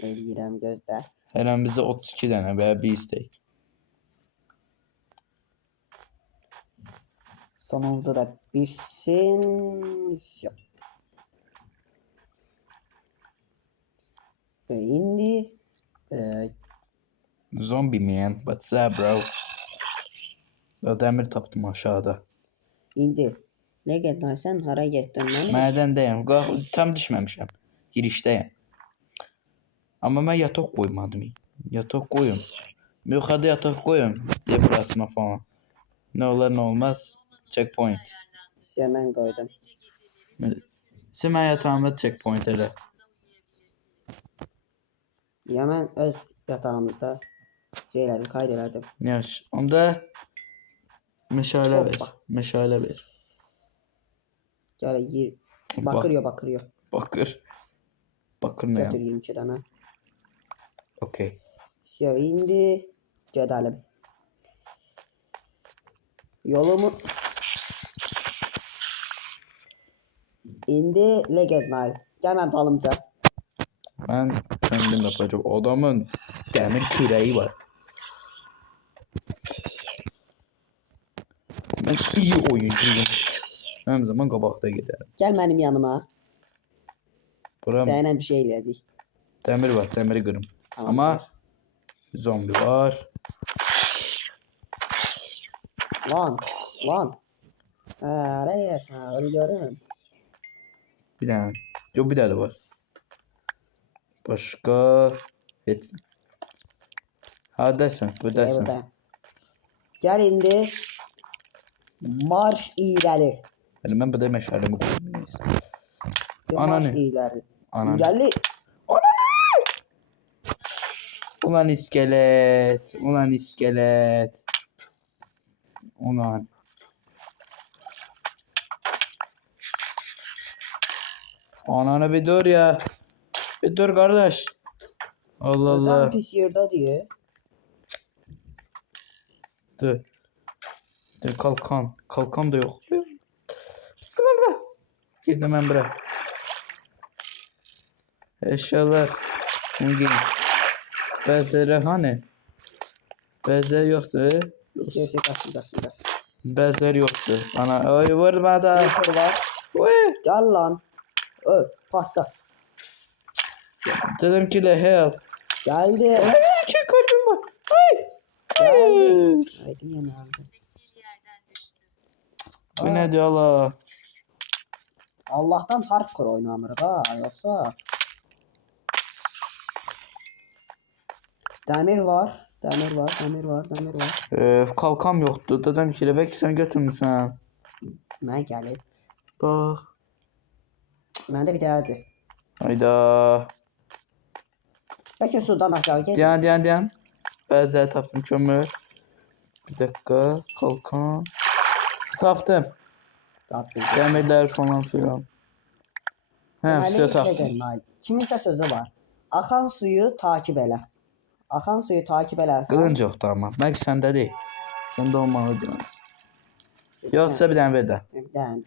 Eləyirəm gözlə. Hər an bizə 32 dənə və bir istək. Sonuncu da pişsin. Всё. İndi Zombie man, what's up bro? Ya dəmir tapdım aşağıda. indi Legendar sən hara getdin məni? Mədəndəyəm. Tam düşməmişəm. Girişdəyəm. Amma mən yataq qoymadım. Yataq qoyun. Yuxarıda yataq qoyun. Deprasma falan. Nə olar nə olmaz. Checkpoint. Sən mən qoydum. Sən mən yatağımda checkpoint elə. Ya mən öz yatağımda şey elədim, kayd elədim. Yaş. Onda meşale ver. Hoppa. Meşale ver. Gəl yer. Bakırıyor. Bakır. Bakır ne ya? Götür 22 dənə. Okey. Всё, indi gedəlim. Yolumu İndi Legendar. Gəl mən dalımca. Ben kendim yapacağım. Adamın demir küreği var. Ben iyi oyuncuyum. Her zaman qabaqda giderim. Gəl mənim yanıma. Buram Səninlə bir şey eləyəcəyik. demir var. Demiri kırım. Tamam, Ama zombi var. Lan. Reyesa ölüyorum. Bir tane. Yok bir tane var. Başka. Hiç. Hadi sen. Buradasın. Burada. Gəl indi. Marş irəli. Yani ben burada meşalemi koyayım. Ana Marş ne? irəli. Ana. İrəli. Ulan iskelet. Ulan iskelet. Ulan. Ananı bir dur ya. Bir dur kardeş. Allah Allah. Neden pis yerdə diye. Dur. Dur kalkan. Kalkan da yok. Bismillah. Girdim ben buraya. Eşyalar. Bunu giyin. Bezleri hani? Bezler yoktu. Şey kaçın. Bezler yoktu. Ana oy vurma da. Creeper var. Oy. Gel lan. Öl. Patla. Dedim ki le help. Geldi. İki kalbim var. Ay. Geldi. Haydi yine aldı. Bu ne diyor Allah? Allah'tan hardcore oynamırıq ha. Yoksa. Demir var. Kalkam yoktu. Dedim ki belki sen götürmüşsən. Mən gəlib. Bak. Məndə bir dəyədir. Hayda. Bəlkə sudan aşağı gel. Diyan. Bezleri taptım kömür. Bir dakika. Kalkan. Taptım. Tapdım. Demirler falan filan. He size taptım. Kiminsə sözü var. Axan suyu takip elə. Axan suyu takip eləsən. Kılınç yoktu ama. Belki sende değil. Sende olmalıdır. Yoksa bir tane ver de. Bir dənə.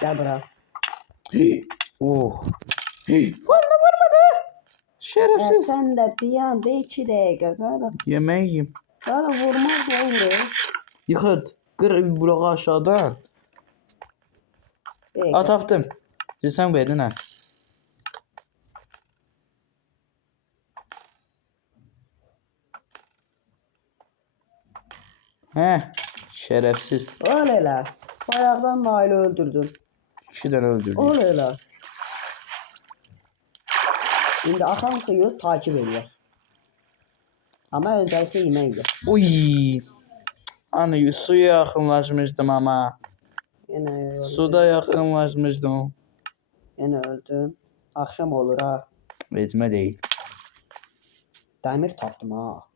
Gəl bura. Oh. Valla vurmadı. Şerefsiz. Sən də dayan de 2 dəqiqə. Sonra Yemeği yiyeyim. vurmaq olur. Yıkırt. Kır bloğu aşağıdan. At taptım. Sen verdin ha. He. Şerefsiz. Öl elə. Bayaqdan Naili öldürdün. 2 tane öldürdüm. Öl elə. İndi axan suyu takip eləyək. Amma öncəliklə yemək yeyək. Uy. Hani suya yakınlaşmıştım ama. Yenə öldüm. Suda yakınlaşmıştım. Yenə öldüm. Axşam olur ha. Etme değil. Dəmir tapdım ha.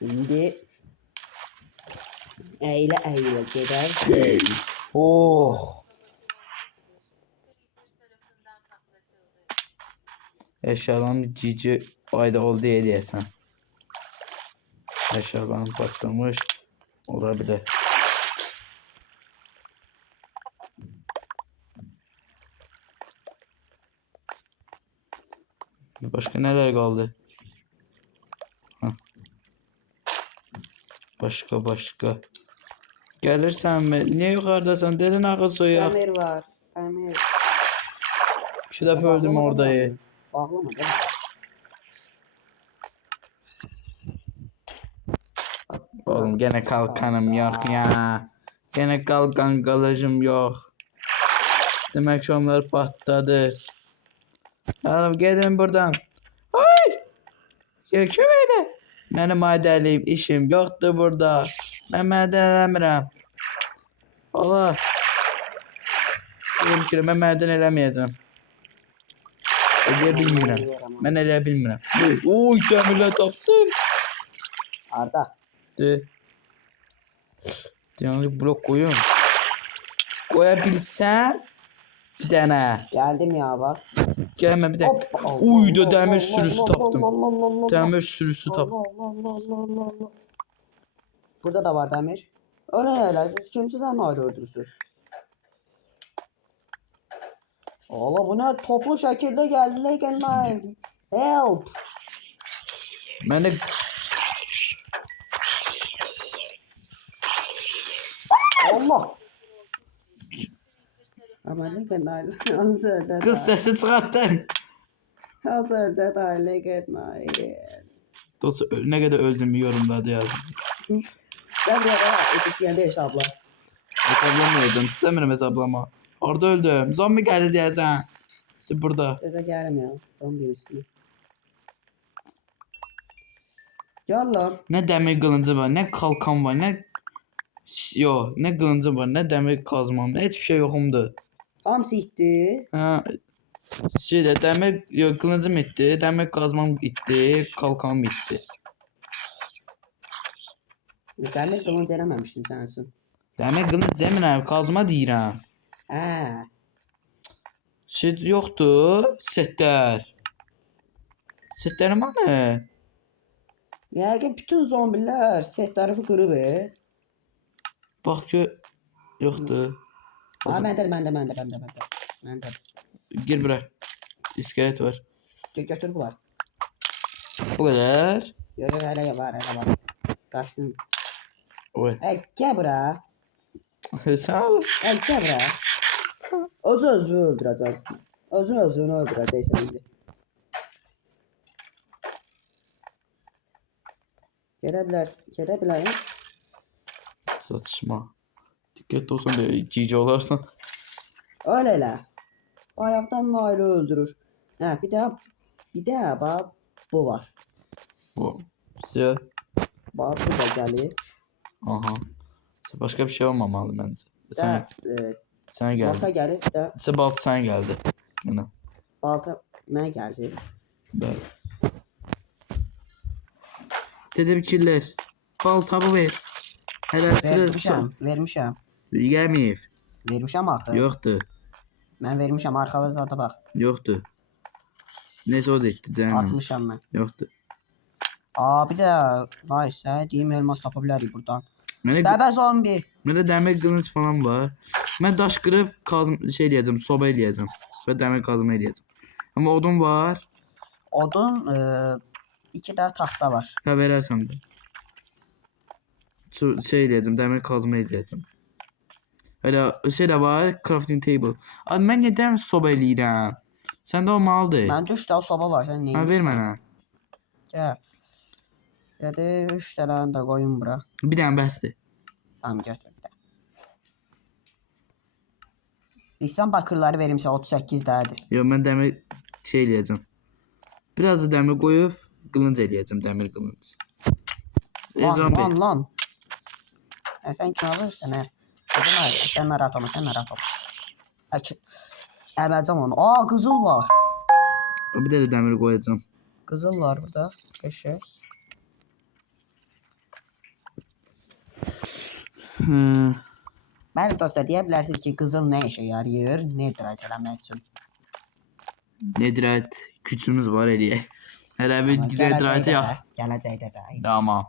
İndi əylə gedər. Oh. Eşyalarım cici ayda oldu ya diyesen. Eşyalarım patlamış olabilir. Başka neler kaldı? Hah. Başka. Gelirsen mi? Niye yukarıdasın? Dedin akıl suya. Demir var. Demir. 2 defa öldüm orada. Bağlama değil mi? Oğlum gene kalkanım yok ya. Gene kalkan kılıcım yok. Demek ki onlar patladı. Oğlum gidin buradan. Ay! Ya kim öyle? Benim adeliyim, işim yoktu burada. Ben maden eləmirəm. Allah. Dedim ki ben maden eləməyəcəm. Eləyə bilmirəm. Ben eləyə bilmirəm. Oy dəmirlə tapdım. Arda. De. Yani blok koyuyorum. Koyabilsem bir tane. Geldim ya bak. Gelme bir dakika. Uy da demir sürüsü taptım. Demir sürüsü taptım. Burada da var demir. Öyle neler? Siz kimsiniz ama ayrı öldürürsün. Allah bu ne toplu şekilde geldi legenler. Help. Ben de Allah. Ama legenler hazırda kız da. sesi çıkarttım. Hazırda da legenler. Dostum ne kadar öldüm yorumlarda yazdım. Sen de ya etiklendi hesapla. Hesaplamayacağım. İstemiyorum hesaplama. Orada öldüm. Zombi geldi diyeceğim. İşte burada. Öze geldim ya. Zombi üstüne. Gel lan. Ne demir kılıncı var, ne kalkan var, Yo, ne kılıncı var, ne demir kazmam. Hiçbir şey yokumdu. Hamsi itti. Ha, demir yok, kılıncım itti, demir kazmam itti, kalkanım itti. Demir kılınç eləməmişsin sən üçün. Demir kılıncı demirəm, kazma deyirəm. Yoxdur, setlər. Setlərim hanı? Yəqin bütün zombilər set tarafı qırıb. Bax ki, yoxdur. Məndə. Gir bura. İskelet var. Götür bu var. Bu kadar. Yox, hələ var. Qaçdım. Oy. Gəl bura. Sağ ol. Gəl bura. Özünü öldürəcək. Özünü öldürəcəksən indi. Gelə bilərsən. Satışma. Dikkatli olsun da GG olarsan. Öyle elə. Ayaqdan Nail'i öldürür. Hə, bir də bax bu var. Bu. Güzel. Bax bu da gəlir. Aha. Başka bir şey olmamalı bence. Sen geldi. Masa gəlir də İşte baltı sen geldi. Yine. balta mənə gəldi. Ben. Tedirkiller. Baltamı ver. Helal sıra. Vermişəm. Gelmeyip. Vermişəm axı. Yoktu. Mən vermişəm arxa və zada bax. Yoktu. Neyse o da etti canım. Atmışam mən. Yoktu. Bir də nice, deyim elmas tapa bilərik buradan. Mənə Dəbə zombi. demir kılıç falan var. Ben daş kırıp şey diyeceğim, soba eləyəcəm və demir kazma eləyəcəm. Ama odun var. Odun 2 də taxta var. Ha verərsən də. Şey eləyəcəm, demir kazma eləyəcəm. Elə şey də var, crafting table. Abi mən nədən soba eləyirəm? Səndə olmalıdır. Məndə 3 dənə soba var, sən nə Ha ver mənə. Gəl. Gədə 3 dənəni də qoyun bura. Bir dənə bəsdir. Tamam götür bir də. İnsan bakırları verim sən 38 dədir. Yox mən demir şey eləyəcəm. Biraz da demir qoyub qılınc eləyəcəm, demir qılınc. Lan. Sən kim alırsan hə? Sən narahat olma. Əbəcəm onu. Qızıl var. Bir də demir qoyacağam. Qızıl var burada. Qəşəng. Bəli dostlar, deyə bilərsiniz ki, qızıl nə işə yarayır? Netherite eləmək üçün. Netherite gücümüz var eləyək. Hələ bir netherite yox. Gələcəkdə də. Tamam.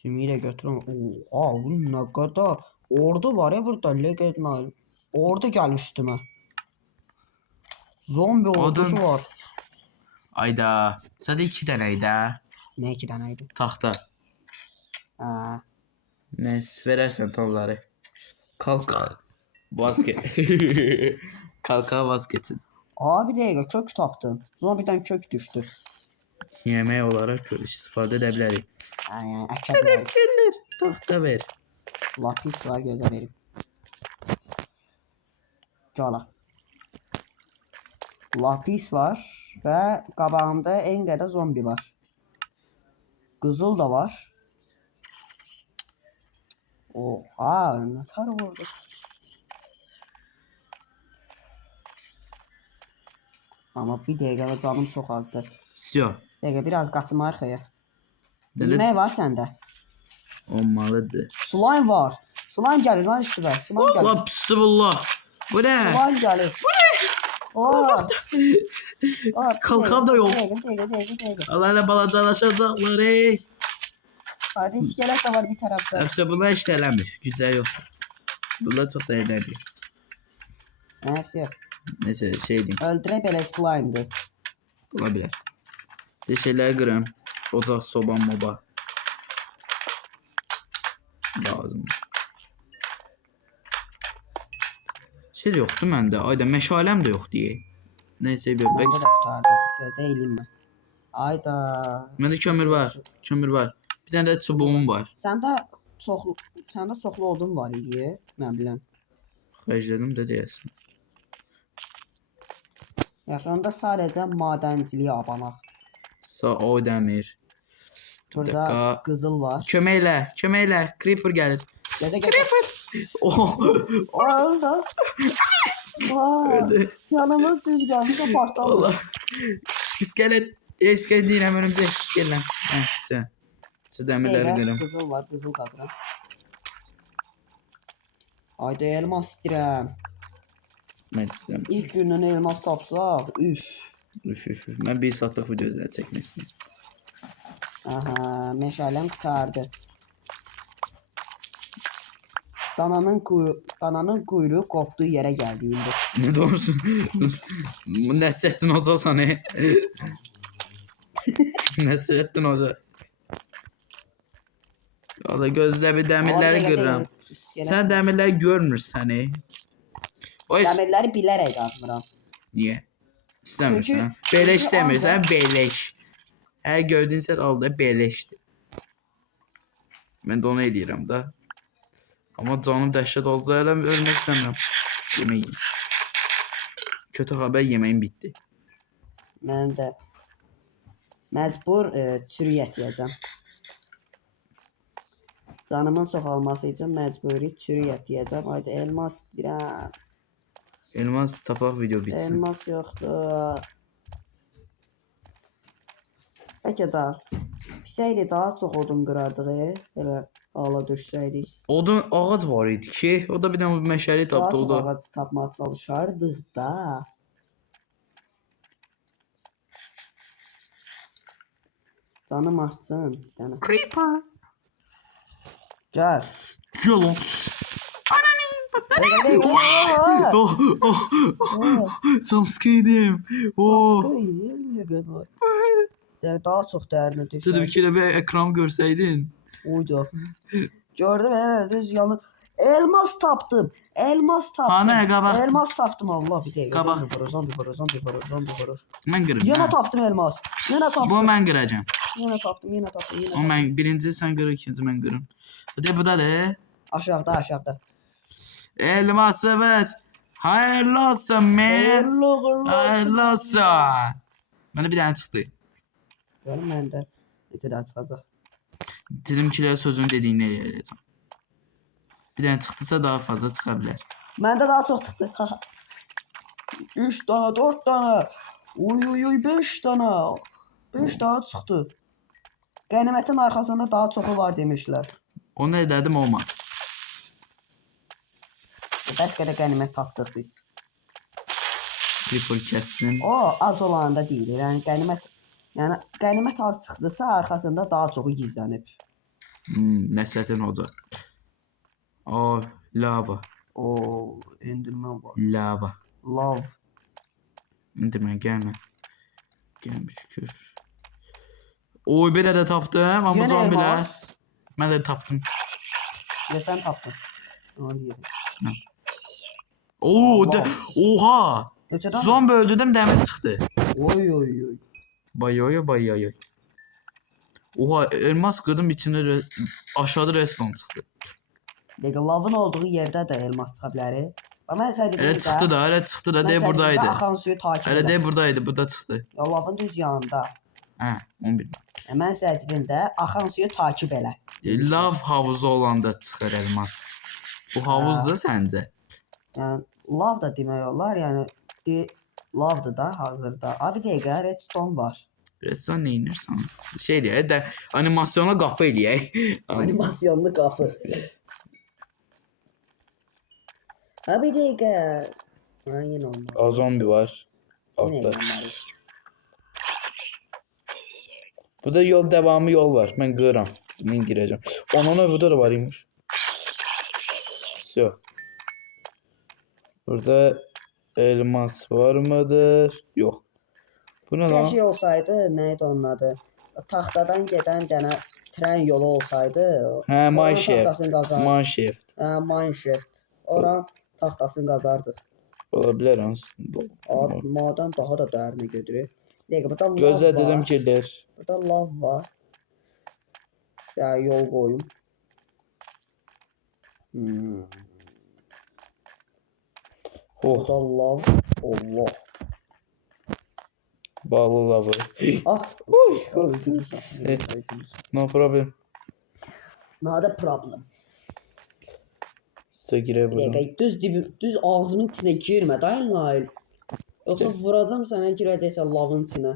Sümüylə götürüm. Bu nə qədər ordu var ya burada. Legendlar. Orada gəl üstümə. Zombi ordusu var. Ayda. Sadə 2 dənə idi ha. Nə 2 dənə idi? Taxta. Hə. Neyse verərsən tavları. Kalka. Vazgeç. Kalka vazgeçin. Abi dəqiqə kök tapdım. Zombidən kök düşdü. Yemək olaraq istifadə edə bilərik. Yəni əkə bilərik. Fikirlər. Taxta ver. Lapis var gözə verim. Cala. Lapis var və qabağımda en qədər zombi var. Qızıl da var. Oha, nə tar vurdu. Amma bir dəqiqə canım çox azdır. Sio. Dəqiqə biraz qaçım arxaya. Dələ Yemək var səndə. olmalıdır. Slime var. Slime gəlir lan üstümə. Slime gəlir. Allah bismillah. Bu ne? Slime gəlir. Oha. Kalkan da yok. Dəqiqə. Allah'la balacalaşacaklar ey. Hadi iskelet de var bir tarafta. Hepsi bunlar işte elenmiş. Güzel yok. Bunlar çok da eğlenceli. Neyse yok. Neyse şey diyeyim. Öldüre belə slime'dı. Olabilir. Bir şeyler kırım. Ocak soba moba. Lazım. Şey de yoktu bende. Ayda meşalem de yok diye. Neyse bir bek. Məndə də qutardı. Gözdə eğilim mən. Ayda. Bende kömür var. Kömür var. Bir tane de çubuğum var. Səndə çoxlu odun var idi, mən biləm. Xərclədim də deyəsin. Yaxşı, onda sadəcə madenciliyə abanaq. Sağ o demir. Burada dakika. qızıl var. Kömeyle. Kömeyle. Creeper gelir. Gədə. Oh. Orada. Öldü. Yanımız düz gəlmiş partladı. Allah. İskelet. İskelet değil hem örümcek. Gel lan. Heh, sen. Şu demirleri görüm. Qızıl var, qızıl qazıram. Ayda elmas istəyirəm. Ben istedim. İlk gündən elmas tapsaq, üf. Üf. Ben bir saatlik videolar çekmek istedim. Aha, meşalem qurtardı. Dananın kuyruğu kopduğu yere geldi indi. Ne doğrusu? Nesrettin Hoca sana. Nesrettin Hoca. O da gözle bir demirleri görürüm. Sen demirleri görmürsən hani. O iş... Demirləri bilərək qazmıram. Niye? İstəmirsən. Çünki Beleş anda- demirsən, beleş. Her gördüğün set aldı beleşti. Ben de onu edirəm da. Ama canım dəhşət olsa elə ölmək istəmirəm. Yemək yiyeyim. Kötü haber yemeğim bitti. Mən də məcbur çürük ət yeyəcəm. Canımın çoxalması üçün məcburi çürük ət yeyəcəm. Ayda elmas istəyirəm. Elmas tapaq video bitsin. Elmas yoxdur. Bəlkə daha pisəydi daha çox odun qırardıq. Elə ala düşsəydik. Odun ağac var idi ki, o da bir dənə meşəli Daha tapdı çox o da. ağac tapmağa çalışardıq da. Canım artsın bir dənə. Creeper. Gəl. Gel lan. Oh. Samskeydim. Oh. Daha çox dərinə Dedim düşər. ki bir ekran görseydin. Uydu. Gördüm elə düz yanı. Elmas tapdım. Elmas tapdım. Hani qabaq. Elmas tapdım Allah bir dəqiqə. Qabaq. Zombi vurur. Mən qırım. Yenə tapdım elmas. Yenə Bu tapdım. mən qıracağım. Yenə tapdım. O mən birinci sən qır, ikinci mən qırım. Hadi bu da ne? Aşağıda. Elmasımız. Hayırlı olsun man. Hayırlı olsun. Bana bir tane çıktı. Görüm məndə. Necə də çıxacaq. Dedim ki sözün dediğini eləyəcəm. Bir tane çıktısa daha fazla çıkabilir. Məndə daha çox çıxdı. 3 dana, 4 dana. Uy 5 dana. 5 daha çıxdı. Qənimətin arxasında daha çoxu var demişlər. Onu elədim olmadı. Bəs qədər qənimət tapdıq biz. Creeper kəsdim. O az olanda deyil. Yəni qənimət az çıxdısa arxasında daha çoxu gizlənib. Nəsrətin Hoca. Oh, lava. O Enderman var. Lava. Love. Enderman gelme. Gelme şükür. Oy belə də tapdım. Amma Yenə zombilər. elmas. Mən də tapdım. Ya sen tapdın. Onu deyirəm. Oo, oha. Neçədən? Zombi öldürdüm, dəmir çıxdı. Oy oy oy. Bayoy bayoy. Oha, elmas qırdım içində aşağıda reston çıxdı. Dəqiqə lavın olduğu yerdə də elmas çıxa bilər. Amma mən sənə dedim Elə çıxdı da, elə çıxdı da, deyə buradaydı. Axan suyu takip Elə elə. deyə buradaydı, burada çıxdı. Ya lavın düz yanında. Hə, 11. Mən sənə dedim də axan suyu takip elə. Lav havuzu olanda çıxır elmas. Bu havuzdur səncə? Yəni lav da demək olar, yəni lavdır da hazırda. Abi dəqiqə redstone var. Redstone nə edirsən? Şey deyək də animasyona qapı eləyək. Animasyonlu qapı. Abi dəqiqə. Ha yenə olmaz. O zombi var. Yenə Altda. olmaz. Burada yol devamı yol var. Mən qıram. Mən girəcəm. Onun burada da var imiş. Всё. Burada elmas var mıdır? Yox. Bu nə Hər lan? şey olsaydı, nə idi onun adı? Taxtadan gedən bir dənə tren yolu olsaydı, Hə, oranın mineshaft. taxtasını qazardıq. Mineshaft. Hə, mineshaft. Oran taxtasını qazardıq. Ola bilər aslında. Madən daha da dəyərinə gedir. Dəqiqə, burada lav Gözlə var. dedim gelir. Burada lav var. Ya yol qoyum. Oh, Burada lav. Allah. bağlı lavı. Ah. Uy, Öldünüz. No problem. Not a problem. Size girə Bir buradan. dəqiqə, düz ağzının içinə girmə, dayan Nail. Yoxsa vuracam sənə, girəcəksən lavın içinə.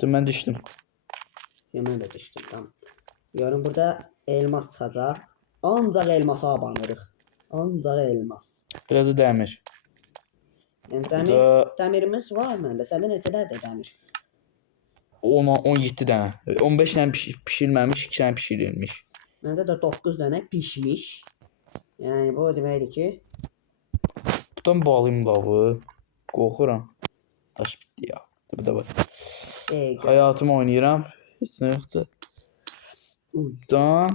Şimdi mən düşdüm. Mən də düşdüm, tamam. Görün burada elmas çıxacaq. Ancaq elmasa abanırıq. Ancaq elmas. Biraz da dəmir. Yəni dəmirimiz var məndə. Səndə neçələrdir dəmir? 17 dənə. 15 dənə pişirilməmiş, 2 dənə pişirilmiş. Məndə də 9 dənə pişmiş. Yəni bu deməkdir ki, Buradan bağlayayım lavı. Qorxuram. Daş bitdi ya. Bu da var. dəqiqə. Hayatımı oynayıram. Heç nə yoxdur. Uy. Dan.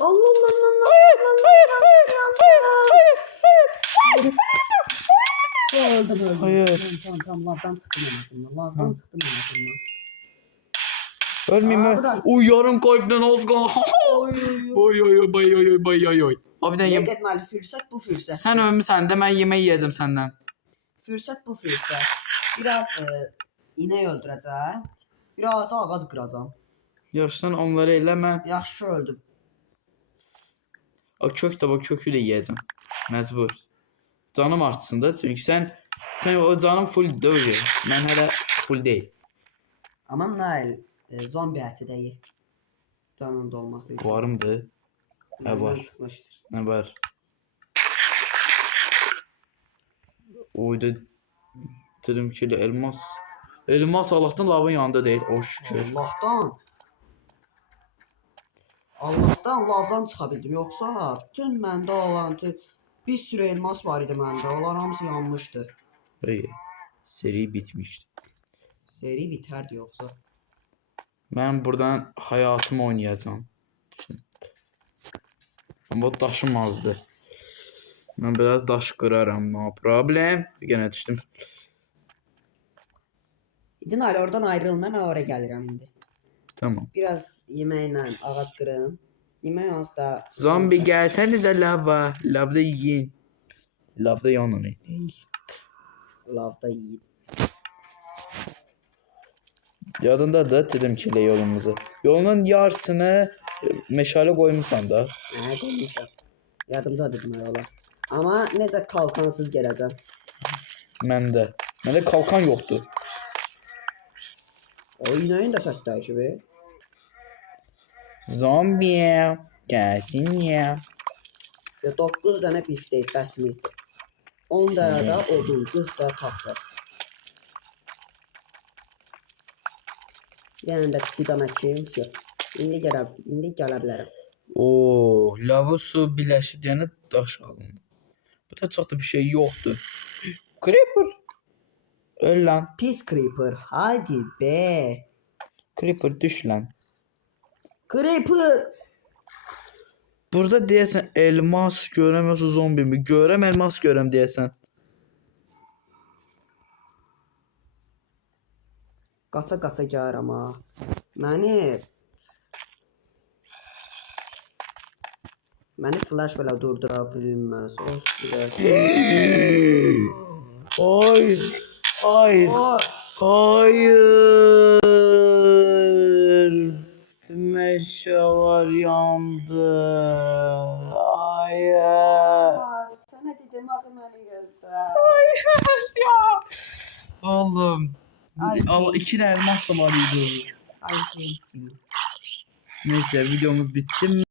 Allah Allah Allah. Öldüm. Hayır. Tamam, lavdan çıxdım en azından. Lavdan çıxdım en azından. Ölmeyeyim Aa, mi? bu da- Uy, yarım kalpten az kaldı. Oy oy oy bay oy oy bay oy oy. Abi de yem. Dəqiqət Nail, fürsət bu fürsət. Sen ölmüşsən de mən yemək yedim səndən. Fürsət bu fürsət. Biraz inək öldürəcəm. Biraz da ağac qıracam. Yaxşı sən onları elə mən Yaxşı ki öldüm. o kök də o kökü də yeyəcəm. Məcbur. Canım artsın da çünki sən o canım full deyil. Mən hələ full deyil. Amma Nail, zombi əti də ye. Canın dolması üçün. Varımdır. Nə var? Məndən çıxmışdır. Nə var? Oyda dedim ki elmas. Elmas Allah'tan lavın yanında değil. O şükür. Allahdan lavdan çıxa bildim. Yoxsa bütün məndə olan bir sürü elmas var idi məndə. Onlar hamısı yanmışdı. Hey, seri bitmişti. Seri bitərdi yoxsa. Ben buradan hayatımı oynayacağım. Düşünün. Ama o daşım azdı. Ben biraz daş kırarım. No problem. Gene düştüm. İdin Ali oradan ayrılma, mən oraya gəlirəm indi. Tamam. Biraz yeməklə ağac qırım. Yemək az da Zombi gelsenize lava. Lavda yiyin. Lavda yanın. lavda yeyir. Yadında da dedim ki yolumuzu. Yolun yarısını meşale koymuşsan da. Hə, qoymuşam. Yadımdadır demək olar. Amma necə kalkansız gələcəm. Məndə. Məndə kalkan yoktu. O inəyin də səs dəyişib. Zombi. Gelsin ya. 9 dənə bif deyib bəsimizdir. 10 dənə də odun, 40 da taxta. Yəni də fidan əkim, İndi gələ bilərəm. Oo, lava su birləşib deyənə daş alındı. Bu da çox da bir şey yoxdur. Creeper. Öl lan. Pis Creeper. Hadi be. Creeper düş lan. Creeper. Burada deyəsən elmas görəm yoxsa zombi mi? Görəm elmas görəm deyəsən. Qaça gəlirəm ha. Məni flash belə durdura bilməz. O Hayır. Hayır. Hayır. Meşalar yandı. Hayır. Sənə dedim axı məni gözlə. Oğlum. Ay, Allah 2 elmas da var idi. I hate you. Neyse videomuz bitsin mi?